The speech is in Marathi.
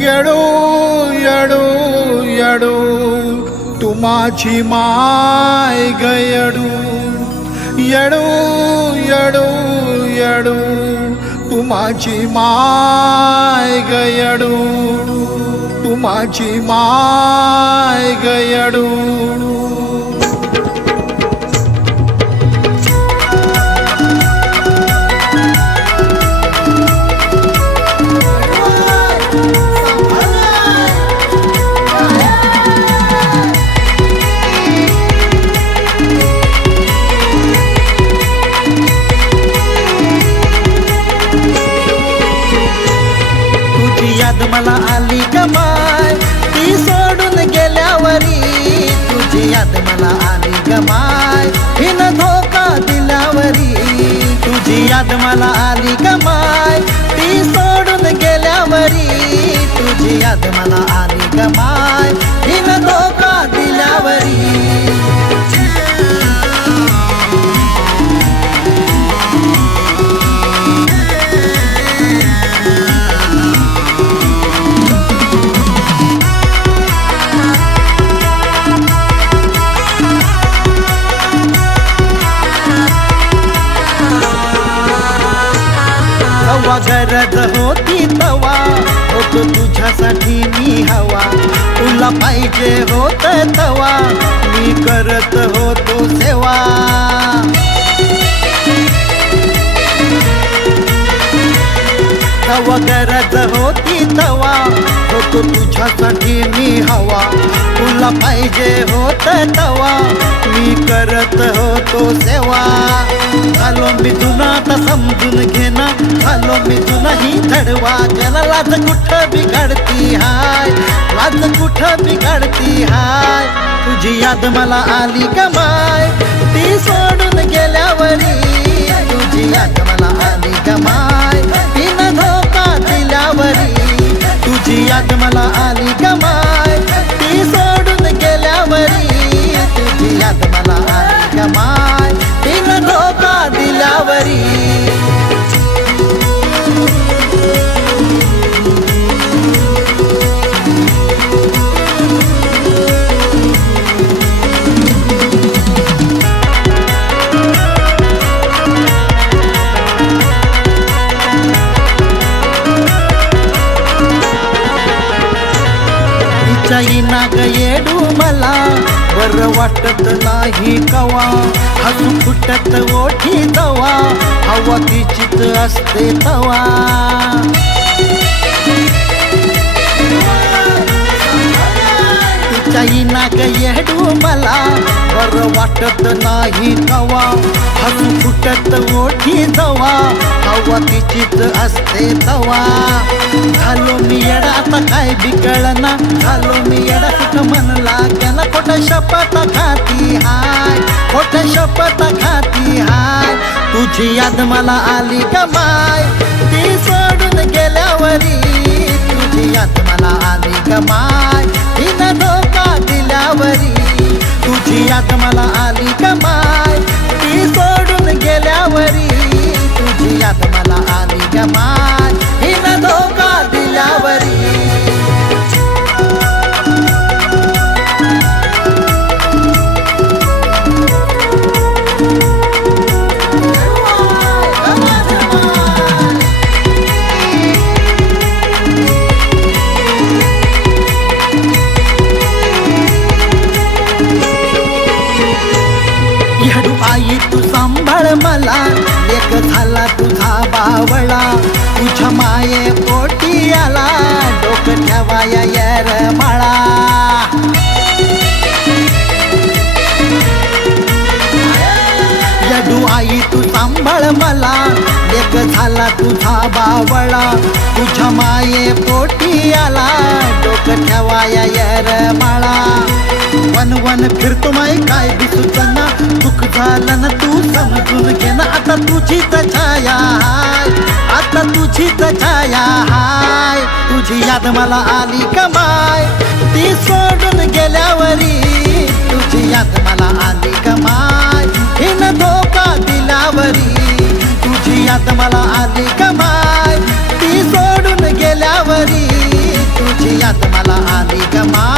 येडू येडू येडू तू माझी माय ग येडू येडू येडू येडू तू माझी माय ग येडू तू माझी माय ग येडू याद मला आली गमाय ती सोडून गेल्यावरी तुझी याद मला आली गमाय हिनं धोका दिल्यावरी तुझी याद मला आली गमाय ती सोडून गेल्यावरी तुझी याद मला आली गमाय हिनं धोका दिल्यावरी गरज होती तवा होतो तुझ्यासाठी मी हवा तुला पाहिजे होत तवा मी करत होतो सेवा तवा गरज होती तवा होतो तुझ्यासाठी मी हवा तुला पाहिजे होत तवा मी करत होतो सेवा झालो मी तुला आता समजून घेना झालो मी तुला ही धडवा त्याला लाज कुठं बिघडती हाय लाज कुठं बिघडती हाय तुझी याद मला आली गमाय ती सोडून गेल्यावरी तुझी याद मला आली गमाय तिनं धोका दिल्यावरी तुझी याद मला आली गमाय ती सोडून गेल्यावरी तुझी याद मला आली गमाय तिनं धोका दिल्यावरी चाईना ग येडू मला बरं वाटत नाही कवा हसू फुटत ओठी तवा हवा तिचीत असते तवा चाईना ग येडू मला बरं वाटत नाही कवा हसू फुटत ओठी तवा हवा तिचीत असते तवा झालो मी येडा आता काय बिकळना झालो मी येडा कुठं मन लागना खोटं शपथ खाती हाय खोटं शपथ खाती हाय तुझी याद मला आली गमाय ती सोडून गेल्यावरी तुझी याद मला आली गमाय हिनं धोका दिल्यावरी तुझी याद मला आली गमाय ती सोडून गेल्यावरी तुझी याद मला आली गमाय हिनं धोका दिल्यावरी येडू आई तू सांभाळ मला लेक झाला तुझा बावळा तुझ्या माये पोटी आला डोकं ठेवाया येर माळा येडू आई तू सांभाळ मला लेक झाला तुझा बावळा तुझ्या माये पोटी आला डोकं ठेवाया येर माळा वन वन फिरतो माय काय बी सुचना दुःख झालं ना तू समजून घे ना आता तुझीच छाया हाय आता तुझीच छाया हाय तुझी याद मला आली गमाय ती सोडून गेल्यावरी तुझी याद मला आली गमाय हिनं धोका दिल्यावरी तुझी याद मला आली गमाय ती सोडून गेल्यावरी तुझी याद मला आली ग माय